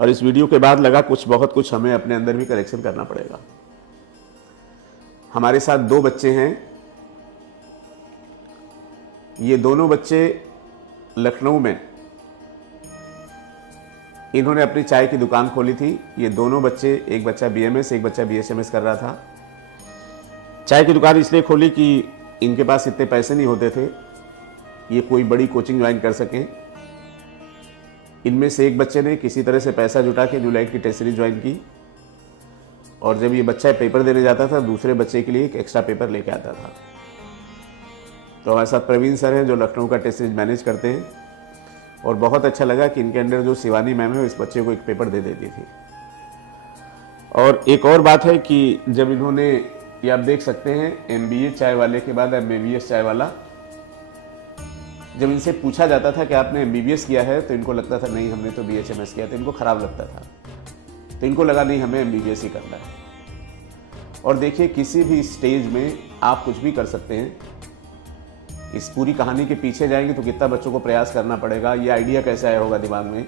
और इस वीडियो के बाद लगा बहुत कुछ हमें अपने अंदर भी करेक्शन करना पड़ेगा। हमारे साथ 2 बच्चे हैं। ये दोनों बच्चे लखनऊ में इन्होंने अपनी चाय की दुकान खोली थी। ये दोनों बच्चे, एक बच्चा BMS, एक बच्चा BHMS कर रहा था। चाय की दुकान इसलिए खोली कि इनके पास इतने पैसे नहीं होते थे ये कोई बड़ी कोचिंग ज्वाइन कर सकें। इनमें से एक बच्चे ने किसी तरह से पैसा जुटा के न्यूलाइट की टेस्ट सीरीज ज्वाइन की, और जब ये बच्चा पेपर देने जाता था दूसरे बच्चे के लिए एक एक्स्ट्रा पेपर लेके आता था। तो हमारे साथ प्रवीण सर हैं जो लखनऊ का टेस्ट सीरीज मैनेज करते हैं, और बहुत अच्छा लगा कि इनके अंडर जो शिवानी मैम है इस बच्चे को एक पेपर दे देती थी। और एक और बात है कि जब इन्होंने, ये आप देख सकते हैं, MBA चाय वाले के बाद MBBS चाय वाला, जब इनसे पूछा जाता था कि आपने MBBS किया है तो इनको लगता था नहीं हमने तो BHMS किया, तो इनको खराब लगता था। तो इनको लगा नहीं हमें MBBS ही करना है। और देखिए किसी भी स्टेज में आप कुछ भी कर सकते हैं। इस पूरी कहानी के पीछे जाएंगे तो कितना बच्चों को प्रयास करना पड़ेगा, ये आइडिया कैसे आया होगा दिमाग में,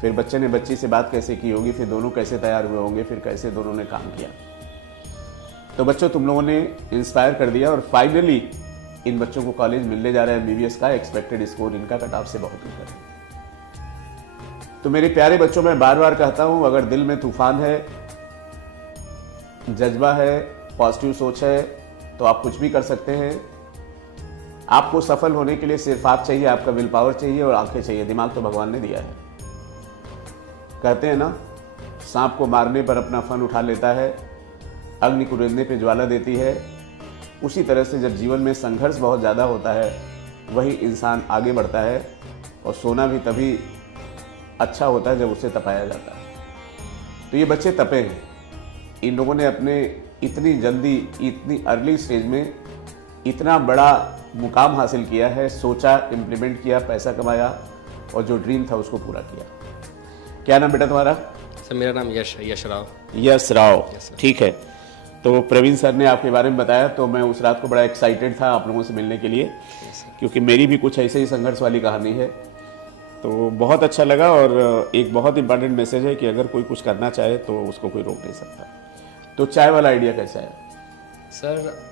फिर बच्चे ने बच्ची से बात कैसे की होगी, फिर दोनों कैसे तैयार हुए होंगे, फिर कैसे दोनों ने काम किया। तो बच्चों तुम लोगों ने इंस्पायर कर दिया, और फाइनली इन बच्चों को कॉलेज मिलने जा रहा है MBBS का। एक्सपेक्टेड स्कोर इनका कट ऑफ से बहुत ऊपर है। तो मेरे प्यारे बच्चों, मैं बार बार कहता हूं, अगर दिल में तूफान है, जज्बा है, पॉजिटिव सोच है, तो आप कुछ भी कर सकते हैं। आपको सफल होने के लिए सिर्फ आप चाहिए, आपका विल पावर चाहिए और आंखें चाहिए। दिमाग तो भगवान ने दिया है। कहते हैं ना, सांप को मारने पर अपना फन उठा लेता है, अग्नि को रेंगने पे ज्वाला देती है। उसी तरह से जब जीवन में संघर्ष बहुत ज़्यादा होता है वही इंसान आगे बढ़ता है, और सोना भी तभी अच्छा होता है जब उसे तपाया जाता है। तो ये बच्चे तपे हैं। इन लोगों ने अपने इतनी जल्दी, इतनी अर्ली स्टेज में इतना बड़ा मुकाम हासिल किया है। सोचा, इम्प्लीमेंट किया, पैसा कमाया, और जो ड्रीम था उसको पूरा किया। क्या नाम बेटा तुम्हारा? सर मेरा नाम यश राव। यश राव, ठीक है। तो प्रवीण सर ने आपके बारे में बताया, तो मैं उस रात को बड़ा एक्साइटेड था आप लोगों से मिलने के लिए, क्योंकि मेरी भी कुछ ऐसे ही संघर्ष वाली कहानी है। तो बहुत अच्छा लगा, और एक बहुत इंपॉर्टेंट मैसेज है कि अगर कोई कुछ करना चाहे तो उसको कोई रोक नहीं सकता। तो चाय वाला आइडिया कैसा है? सर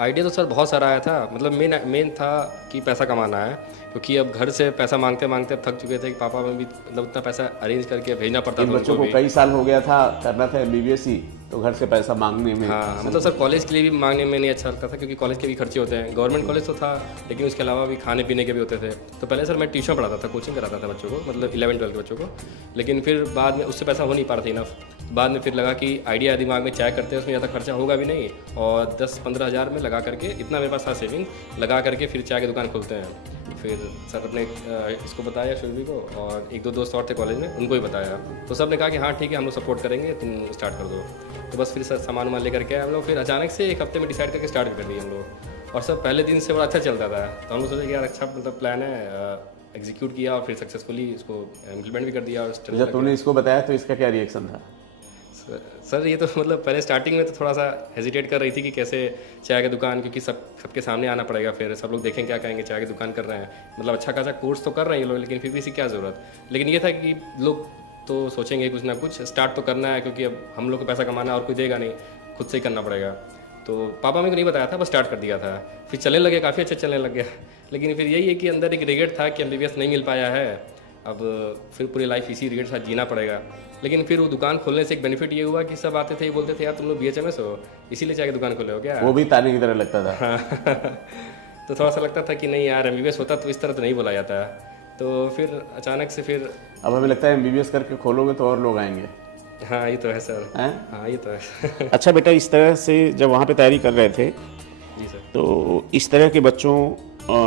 आइडिया तो सर बहुत सारा आया था। मतलब मेन था कि पैसा कमाना है, क्योंकि अब घर से पैसा मांगते मांगते अब थक चुके थे कि पापा में भी मतलब उतना पैसा अरेंज करके भेजना पड़ता था। बच्चों को कई साल हो गया था, करना था MBBS ही, तो घर से पैसा मांगने में, हाँ मतलब सर कॉलेज के लिए भी मांगने में नहीं अच्छा लगता था, क्योंकि कॉलेज के भी खर्चे होते हैं। गवर्नमेंट कॉलेज तो था, लेकिन उसके अलावा भी खाने पीने के भी होते थे। तो पहले सर मैं ट्यूशन पढ़ाता था, कोचिंग कराता था बच्चों को, मतलब 11-12 के बच्चों को। लेकिन फिर बाद में उससे पैसा हो नहीं पा रहा था इनफ। बाद में फिर लगा कि आइडिया दिमाग में, चाय करते हैं उसमें ज़्यादा खर्चा होगा भी नहीं, और 10-15 हज़ार में लगा करके, इतना मेरे पास था सेविंग, लगा करके फिर चाय की दुकान खोलते हैं। फिर सर अपने इसको बताया शुरू को, और 1-2 दोस्त और थे कॉलेज में, उनको ही बताया। तो सब ने कहा कि हाँ ठीक है हम लोग सपोर्ट करेंगे, तुम स्टार्ट कर दो। तो बस फिर सर सामान वामान लेकर के हम लोग फिर अचानक से 1 हफ्ते में डिसाइड करके स्टार्ट कर दिए हम लोग। और सब पहले दिन से बड़ा अच्छा चलता था, तो हम लोग सोचे कि यार अच्छा मतलब प्लान है, एग्जीक्यूट किया, और फिर सक्सेसफुली इसको इम्प्लीमेंट भी कर दिया। और जब तुमने इसको बताया तो इसका क्या रिएक्शन था? सर ये तो मतलब पहले स्टार्टिंग में तो थोड़ा सा हेजिटेट कर रही थी कि कैसे चाय की दुकान, क्योंकि सबके सामने आना पड़ेगा, फिर सब लोग देखें क्या कहेंगे, चाय की दुकान कर रहे हैं, मतलब अच्छा खासा कोर्स तो कर रहे हैं ये लोग, लेकिन फिर भी इसकी क्या ज़रूरत। लेकिन ये था कि लोग तो सोचेंगे कुछ ना कुछ, स्टार्ट तो करना है, क्योंकि अब हम लोग को पैसा कमाना और कोई देगा नहीं, खुद से ही करना पड़ेगा। तो पापा मेरे को नहीं बताया था, बस स्टार्ट कर दिया था। फिर चलने लगे, काफ़ी अच्छा चलने लग गया। लेकिन फिर यही है कि अंदर एक रिग्रेट था कि MBBS नहीं मिल पाया है, अब फिर पूरी लाइफ इसी रिग्रेट के साथ जीना पड़ेगा। लेकिन फिर वो दुकान खोलने से एक बेनिफिट ये हुआ कि सब आते थे, ये बोलते थे यार तुम लोग BHMS हो, इसीलिए चाय की दुकान खोले हो क्या? वो भी ताने की तरह लगता था। तो थोड़ा सा लगता था कि नहीं यार MBBS होता तो इस तरह तो नहीं बोला जाता। तो फिर अचानक से फिर अब हमें लगता है MBBS करके खोलोगे तो और लोग आएंगे। हाँ ये तो है सर। हाँ ये तो है। अच्छा बेटा, इस तरह से जब वहाँ पे तैयारी कर रहे थे, जी सर, तो इस तरह के बच्चों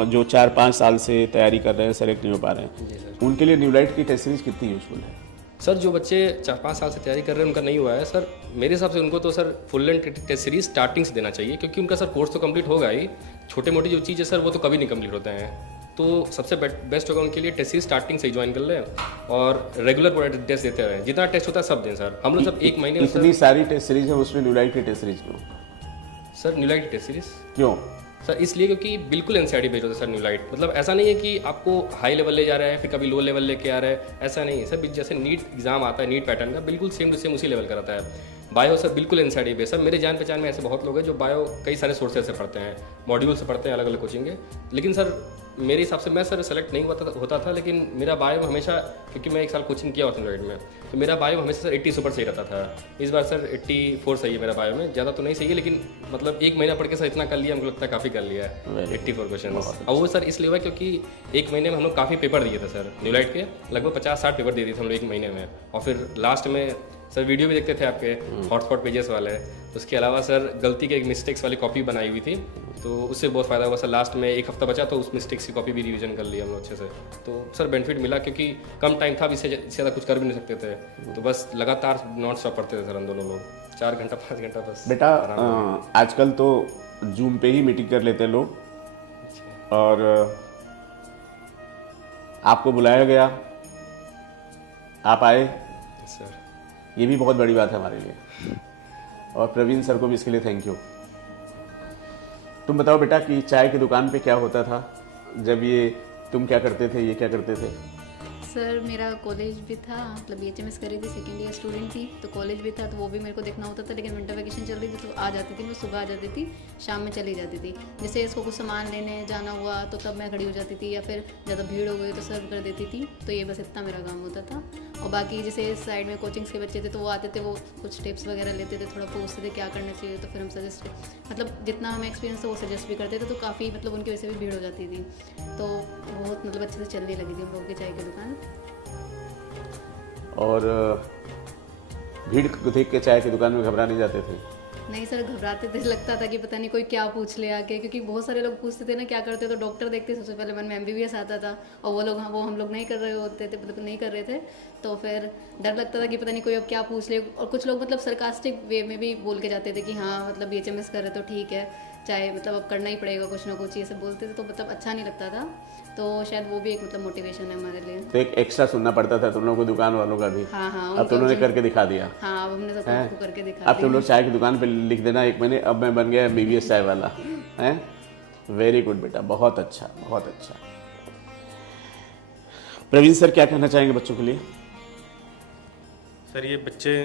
जो 4-5 साल से तैयारी कर रहे हैं, सेलेक्ट नहीं हो पा रहे हैं, जी सर, उनके लिए न्यूलाइट की टेस्ट सीरीज कितनी यूजफुल है? सर जो बच्चे 4-5 साल से तैयारी कर रहे हैं उनका नहीं हुआ है सर, मेरे हिसाब से उनको तो sir full length test series starting से देना चाहिए, क्योंकि उनका सर कोर्स तो कंप्लीट होगा ही। छोटे मोटी जो चीज़ है सर वो तो कभी नहीं कंप्लीट होते हैं। तो सबसे बेस्ट होगा उनके लिए टेस्ट सीरीज स्टार्टिंग से ही ज्वाइन कर लें, और रेगुलर टेस्ट देते रहे, जितना टेस्ट होता है सब दें सर। हम लोग सब 1 महीने में इतनी सारी टेस्ट सीरीज है, उसमें न्यूलाइट की टेस्ट सीरीज क्यों? सर न्यूलाइट की टेस्ट सीरीज क्यों? सर इसलिए क्योंकि बिल्कुल एनसीईआरटी बेस्ड होता है सर न्यू लाइट। मतलब ऐसा नहीं है कि आपको हाई लेवल ले जा रहा है फिर कभी लो लेवल लेके आ रहा है, ऐसा नहीं है सर। जैसे नीट एग्जाम आता है नीट पैटर्न का, बिल्कुल सेम टू सेम उसी लेवल का रहता है। बायो सर बिल्कुल एनसीईआरटी बेस्ड। सर मेरे जान पहचान में ऐसे बहुत लोग हैं जो बायो कई सारे सोर्सेज से पढ़ते हैं, मॉड्यूल से पढ़ते हैं अलग अलग कोचिंग के। लेकिन सर मेरे हिसाब से मैं सर सेलेक्ट नहीं होता था, लेकिन मेरा बायो में हमेशा, क्योंकि मैं 1 साल कोचिंग किया हुआ था न्यू में, तो मेरा बायो हमेशा सर 80 सुपर सही रहता था। इस बार सर 84 सही है मेरा बायो में, ज़्यादा तो नहीं सही है, लेकिन मतलब 1 महीना पढ़ के सर इतना कर लिया, हमको लगता है काफ़ी कर लिया है 84 क्वेश्चन। और वो सर इसलिए हुआ क्योंकि 1 महीने में हम लोग काफ़ी पेपर दिए थे सर न्यू लाइट के, लगभग 50-60 पेपर दे दिए थे हम लोग 1 महीने में। और फिर लास्ट में सर वीडियो भी देखते थे आपके हॉटस्पॉट पेजेस वाले, उसके अलावा सर गलती के एक मिस्टेक्स वाली कॉपी बनाई हुई थी, तो उससे बहुत फ़ायदा हुआ सर। लास्ट में 1 हफ्ता बचा तो उस मिस्टेक्स की कॉपी भी रिवीजन कर लिया हम लोग अच्छे से, तो सर बेनिफिट मिला क्योंकि कम टाइम था, इससे ज़्यादा कुछ कर भी नहीं सकते थे, तो बस लगातार नॉन स्टॉप पढ़ते थे सर हम दोनों लोग 4 घंटा 5 घंटा बस। बेटा आजकल तो जूम पे ही मीटिंग कर लेते हैं लोग, और आपको बुलाया गया, आप आए सर, ये भी बहुत बड़ी बात है हमारे लिए, और प्रवीण सर को भी इसके लिए थैंक यू। तुम बताओ बेटा कि चाय की दुकान पे क्या होता था जब ये तुम क्या करते थे, ये क्या करते थे? सर मेरा कॉलेज भी था, मतलब BHMS कर रही थी, सेकेंड ईयर स्टूडेंट थी, तो कॉलेज भी था, तो वो भी मेरे को देखना होता था। लेकिन विंटर वैकेशन चल रही थी तो आ जाती थी मैं, सुबह आ जाती थी, शाम में चली जाती थी। जैसे इसको कुछ सामान लेने जाना हुआ तो तब मैं खड़ी हो जाती थी, या फिर ज़्यादा भीड़ हो गई तो सर्व कर देती थी। तो ये बस इतना मेरा काम होता था। और बाकी जैसे साइड में कोचिंग्स के बच्चे थे तो वो आते थे, वो कुछ टिप्स वगैरह लेते थे, थोड़ा पूछते थे क्या करना चाहिए, तो फिर हम सजेस्ट, मतलब जितना हमें एक्सपीरियंस था वो सजेस्ट भी करते थे, तो काफ़ी मतलब उनकी वजह से भी भीड़ हो जाती थी। तो बहुत मतलब अच्छे से चलने लगी थी हम लोगों की चाय की दुकान। और भीड़ को देख के चाय की दुकान में घबरा नहीं जाते थे? नहीं सर, घबराते थे, लगता था कि पता नहीं कोई क्या पूछ ले आके, क्योंकि बहुत सारे लोग पूछते थे ना क्या करते हो, तो डॉक्टर देखते सबसे पहले मन में MBBS आता था, और वो लोग वो हम लोग नहीं कर रहे होते थे, मतलब नहीं कर रहे थे, तो फिर डर लगता था कि पता नहीं कोई अब क्या पूछ ले। और कुछ लोग मतलब सरकास्टिक वे में भी बोल के जाते थे कि हाँ मतलब BHMS कर रहे तो ठीक है, चाहे मतलब अब करना ही पड़ेगा कुछ ना कुछ, ये सब बोलते थे, तो मतलब अच्छा नहीं लगता था। तो शायद वो भी एक मतलब मोटिवेशन है हमारे लिए। तो एक एक्स्ट्रा सुनना पड़ता था तुम लोगों को दुकान वालों का भी? हाँ, अब तुम लोगों ने करके दिखा दिया। हाँ, अब हमने सब करके दिखा अब तुम लोग चाय की दुकान पे लिख देना 1 महीने, अब मैं बन गया MBBS चाय वाला है। वेरी गुड बेटा, बहुत अच्छा बहुत अच्छा। प्रवीण सर क्या कहना चाहेंगे बच्चों के लिए? सर ये बच्चे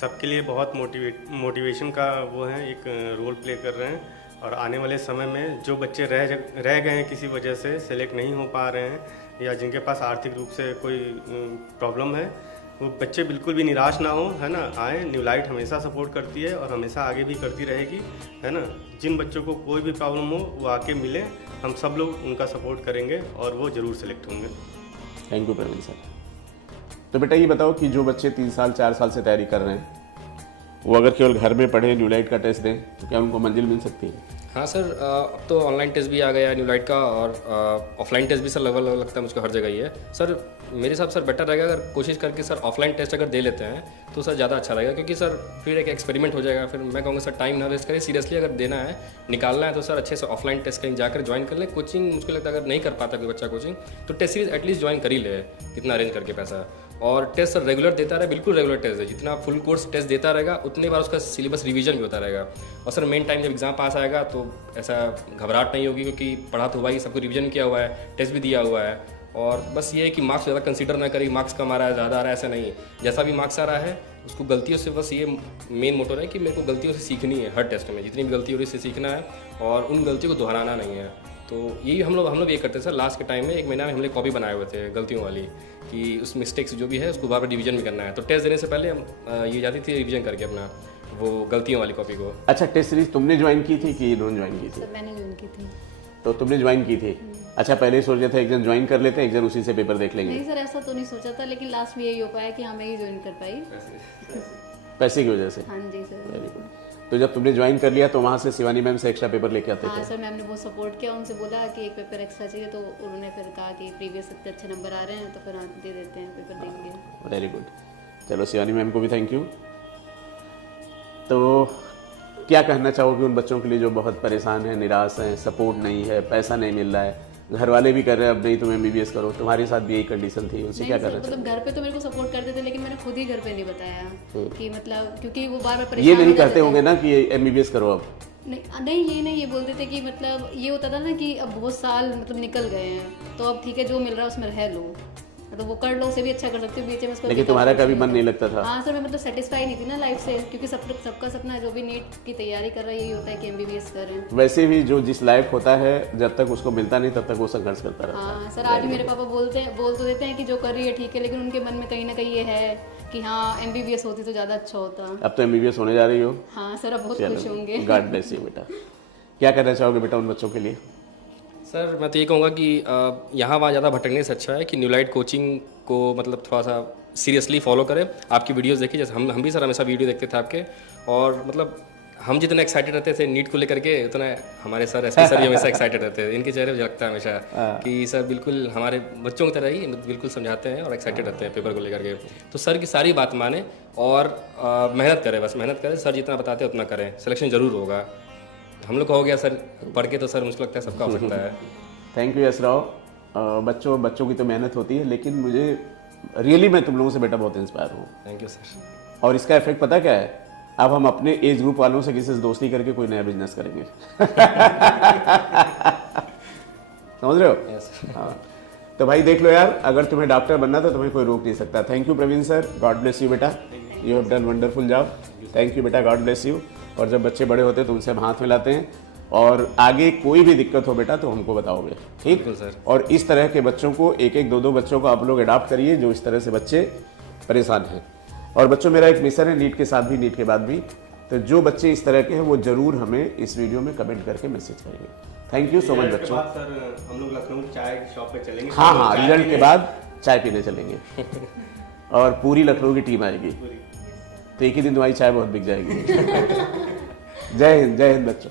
सबके लिए बहुत मोटिवेशन का वो है, एक रोल प्ले कर रहे हैं। और आने वाले समय में जो बच्चे रह गए हैं किसी वजह से, सेलेक्ट नहीं हो पा रहे हैं, या जिनके पास आर्थिक रूप से कोई प्रॉब्लम है, वो बच्चे बिल्कुल भी निराश ना हो, है ना। आए, न्यू लाइट हमेशा सपोर्ट करती है और हमेशा आगे भी करती रहेगी, है ना। जिन बच्चों को कोई भी प्रॉब्लम हो वो आके मिले, हम सब लोग उनका सपोर्ट करेंगे और वो ज़रूर सेलेक्ट होंगे। Thank you Praveen sir. तो बेटा ये बताओ कि जो बच्चे 3 साल 4 साल से तैयारी कर रहे हैं, वो अगर केवल घर में पढ़े, न्यू लाइट का टेस्ट दें, तो क्या उनको मंजिल मिल सकती है? हाँ सर, अब तो ऑनलाइन टेस्ट भी आ गया है न्यू लाइट का, और ऑफलाइन टेस्ट भी सर लगभग लगता है मुझको हर जगह ही है सर। मेरे हिसाब सर बेटर रहेगा अगर कोशिश करके सर ऑफलाइन टेस्ट अगर दे लेते हैं तो सर ज़्यादा अच्छा रहेगा, क्योंकि सर फिर एक एक्सपेरिमेंट हो जाएगा। फिर मैं कहूँगा सर टाइम ना वेस्ट करें, सीरियसली अगर देना है, निकालना है, तो सर अच्छे से ऑफलाइन टेस्ट कहीं जाकर ज्वाइन कर ले। कोचिंग मुझको लगता है अगर नहीं कर पाता कोई बच्चा कोचिंग, तो टेस्ट सीरीज एटलीस्ट ज्वाइन कर ही ले, कितना अरेंज करके पैसा। और टेस्ट सर रेगुलर देता रहे, बिल्कुल रेगुलर टेस्ट है, जितना फुल कोर्स टेस्ट देता रहेगा उतनी बार उसका सिलेबस रिवीजन भी होता रहेगा। और सर मेन टाइम जब एग्जाम पास आएगा तो ऐसा घबराहट नहीं होगी, क्योंकि पढ़ा तो हुआ ही, सबको रिवीजन किया हुआ है, टेस्ट भी दिया हुआ है। और बस ये है कि मार्क्स ज़्यादा कंसीडर ना करें, मार्क्स कम आ रहा है ज़्यादा आ रहा है ऐसा नहीं, जैसा भी मार्क्स आ रहा है उसको गलतियों से, बस ये मेन मोटो है कि मेरे को गलतियों से सीखनी है, हर टेस्ट में जितनी भी गलती हो रही है इससे सीखना है और उन गलतियों को दोहराना नहीं है। तो यही हम लोग ये करते हैं सर। लास्ट के टाइम में 1 महीना में हमने कॉपी बनाए हुए थे गलतियों वाली, कि उस मिस्टेक्स जो भी है उसको बार रिवीजन भी करना है। तो टेस्ट देने से पहले हम ये जाती थी रिवीजन करके अपना वो गलतियों वाली कॉपी को। अच्छा, टेस्ट सीरीज तुमने ज्वाइन की थी कि इन्होंने ज्वाइन की थी? सर मैंने ज्वाइन की थी। तो तुमने ज्वाइन की थी? अच्छा, पहले ही सोचा था एक जन ज्वाइन कर लेते हैं, एक जन उसी से पेपर देख लेंगे? नहीं सर, ऐसा तो नहीं सोचा था, लेकिन लास्ट में यही हो पाया कि हाँ मैं ही ज्वाइन कर पाई, पैसे की वजह से? हाँ जी सर। Very good. तो जब तुमने ज्वाइन कर लिया तो वहाँ से शिवानी मैम से एक्स्ट्रा पेपर लेके आते हाँ थे? सर, मैम ने बहुत सपोर्ट किया, उनसे बोला कि एक पेपर एक्स्ट्रा चाहिए, तो उन्होंने फिर कहा कि प्रीवियस इतने अच्छे नंबर आ रहे हैं तो फिर दे देते हैं, पेपर देंगे। Very good. चलो शिवानी मैम को भी थैंक यू। तो क्या कहना चाहोगे उन बच्चों के लिए जो बहुत परेशान हैं, निराश हैं, सपोर्ट नहीं है, पैसा नहीं मिल रहा है, घर वाले भी कर रहे हैं अब नहीं तुम MBBS करो, तुम्हारे साथ भी यही कंडीशन थी, उनसे क्या करना चाहिए? मतलब घर पे तो मेरे को सपोर्ट करते थे, लेकिन मैंने खुद ही घर पे नहीं बताया कि मतलब, क्योंकि वो बार बार ये नहीं हो कहते जाते होंगे ना कि MBBS करो अब? नहीं ये बोलते थे कि मतलब ये होता था ना कि अब बहुत साल मतलब निकल गए हैं तो अब ठीक है जो मिल रहा है उसमें रह लो, तो वो कर लो, उसे भी अच्छा कर सकते हो BHMS का। लेकिन तुम्हारा कभी मन नहीं लगता था? हाँ सर, मैं मतलब सेटिस्फाई नहीं थी ना लाइफ से, क्योंकि सबका सपना जो भी नीट की तैयारी कर रहा है यही होता है कि MBBS करें। वैसे भी जो जिस लायक होता है जब तक उसको मिलता नहीं तब तक वो संघर्ष करता रहता है। हाँ सर, आज भी मेरे पापा बोल तो देते हैं कि जो कर रही है ठीक है, लेकिन उनके मन में कहीं ना कहीं ये है कि हाँ MBBS होती तो ज़्यादा अच्छा होता। अब तो MBBS होने जा रही हो? हाँ सर, अब बहुत खुश होंगे। गॉड ब्लेस यू बेटा। क्या करना चाहोगे बेटा उन बच्चों के लिए? सर मैं तो ये कहूँगा कि यहाँ वहाँ ज़्यादा भटकने से अच्छा है कि न्यू लाइट कोचिंग को मतलब थोड़ा सा सीरियसली फॉलो करें। आपकी वीडियोस देखिए, जैसे हम भी सर हमेशा वीडियो देखते थे आपके, और मतलब हम जितना एक्साइटेड रहते थे नीट को लेकर के उतना हमारे सर SP सर भी हमेशा एक्साइटेड रहते थे। इनके चेहरे पर झलकता है हमेशा कि सर बिल्कुल हमारे बच्चों की तरह ही बिल्कुल समझाते हैं और एक्साइटेड रहते हैं पेपर को लेकर के। तो सर की सारी बात माने और मेहनत करें, बस मेहनत करें। सर जितना बताते हैं उतना करें, सिलेक्शन ज़रूर होगा। हम लोग का हो गया सर पढ़ के, तो सर मुझे लगता है सबका हो सकता है। थैंक यू यश राव। बच्चों की तो मेहनत होती है, लेकिन मुझे रियली मैं तुम लोगों से बेटा बहुत इंस्पायर हूँ। Thank you sir. और इसका इफेक्ट पता क्या है? अब हम अपने एज ग्रुप वालों से किसी से दोस्ती करके कोई नया बिजनेस करेंगे। समझ रहे हो? यस। हाँ, तो भाई देख लो यार, अगर तुम्हें डॉक्टर बनना था तुम्हें कोई रोक नहीं सकता। Thank you Praveen sir, God bless you बेटा, you have done wonderful job. Thank you बेटा, गॉड ब्लेस यू। और जब बच्चे बड़े होते हैं तो उनसे हम हाथ मिलाते हैं, और आगे कोई भी दिक्कत हो बेटा तो हमको बताओगे, ठीक? बिल्कुल सर। और इस तरह के बच्चों को एक एक दो बच्चों को आप लोग अडॉप्ट करिए जो इस तरह से बच्चे परेशान हैं। और बच्चों, मेरा एक मिशन है नीट के साथ भी, नीट के बाद भी, तो जो बच्चे इस तरह के हैं वो जरूर हमें इस वीडियो में कमेंट करके मैसेज करेंगे। थैंक यू सो मच बच्चों। सर हम लोग लखनऊ चाय शॉप पे चलेंगे। हाँ, रिजल्ट के बाद चाय पीने चलेंगे और पूरी लखनऊ की टीम आएगी, तो एक ही दिन तुम्हारी चाय बहुत बिक जाएगी। जय हिंद बच्चों।